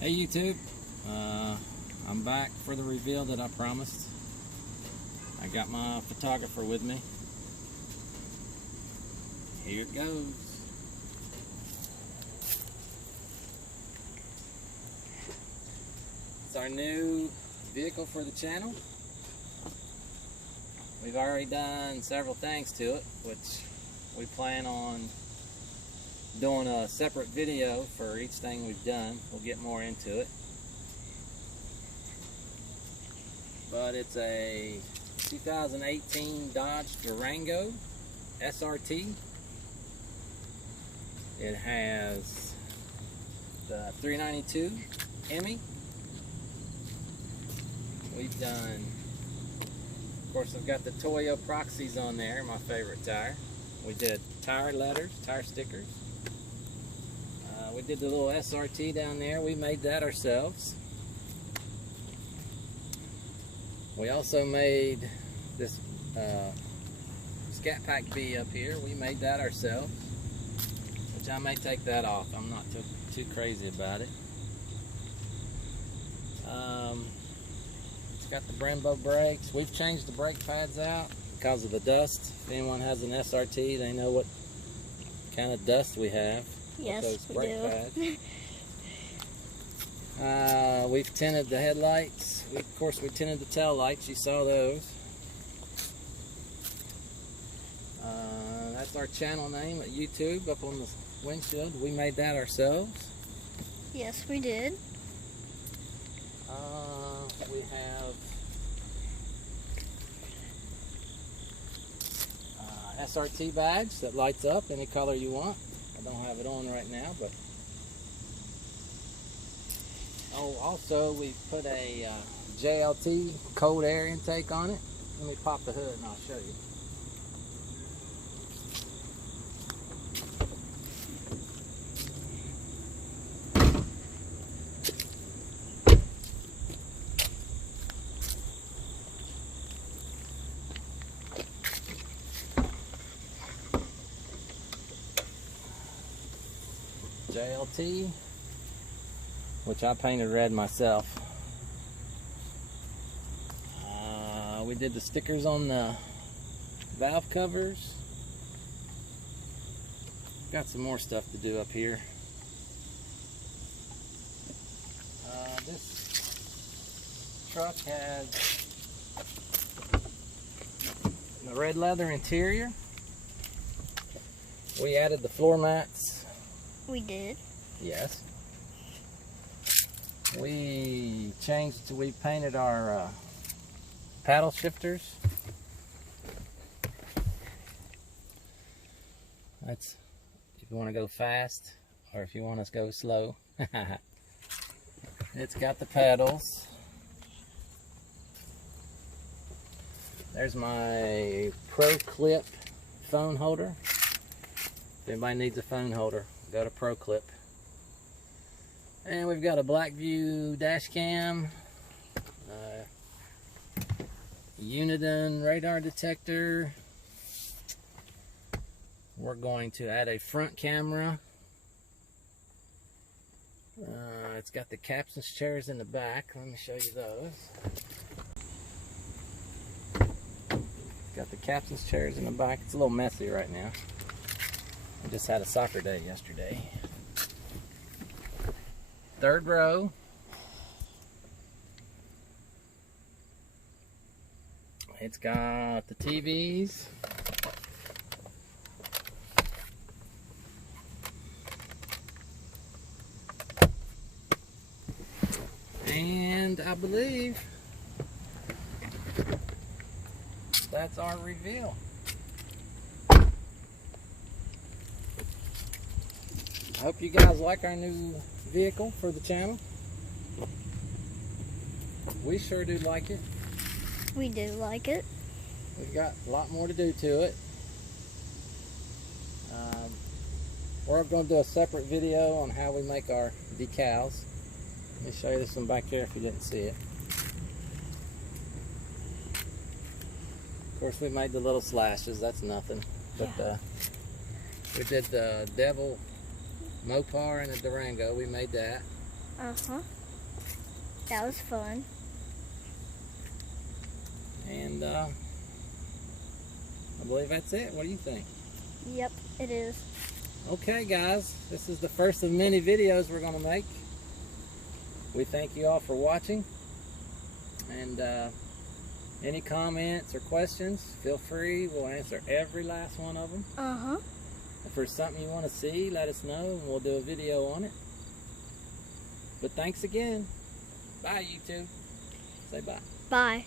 Hey YouTube, I'm back for the reveal that I promised. I got my photographer with me. Here it goes. It's our new vehicle for the channel. We've already done several things to it, which we plan on doing a separate video for each thing we've done. We'll get more into it. But it's a 2018 Dodge Durango SRT. It has the 392 Hemi. We've done, of course, I've got the Toyo Proxies on there, my favorite tire. We did tire letters, tire stickers. We did the little SRT down there. We made that ourselves. We also made this Scat Pack B up here. We made that ourselves, which I may take that off. I'm not too crazy about it. It's got the Brembo brakes. We've changed the brake pads out because of the dust. If anyone has an SRT, they know what kind of dust we have. Yes, we do. We've tinted the headlights. Of course, we tinted the tail lights. You saw those. That's our channel name at YouTube up on the windshield. We made that ourselves. Yes, we did. We have SRT badge that lights up any color you want. I don't have it on right now, but also we put a JLT cold air intake on it. Let me pop the hood and I'll show you. JLT, which I painted red myself. We did the stickers on the valve covers. Got some more stuff to do up here. This truck has the red leather interior. We added the floor mats. We did. Yes. We painted our paddle shifters. That's if you want to go fast or if you want us to go slow. It's got the pedals. There's my Pro Clip phone holder. If anybody needs a phone holder, go to Pro Clip. And we've got a Blackview dash cam, Uniden radar detector. We're going to add a front camera. It's got the captain's chairs in the back. Let me show you those. It's got the captain's chairs in the back. It's a little messy right now. I just had a soccer day yesterday. Third row. It's got the TVs. And I believe that's our reveal. I hope you guys like our new vehicle for the channel. We sure do like it. We do like it. We've got a lot more to do to it. We're going to do a separate video on how we make our decals. Let me show you this one back here if you didn't see it. Of course, we made the little slashes. That's nothing. But Yeah. We did the Devil Mopar and the Durango. We made that. Uh-huh. That was fun. And I believe that's it. What do you think? Yep, it is. Okay, guys, this is the first of many videos we're going to make. We thank you all for watching. And any comments or questions, feel free. We'll answer every last one of them. Uh-huh. If there's something you want to see, let us know and we'll do a video on it. But thanks again. Bye, YouTube. Say bye. Bye.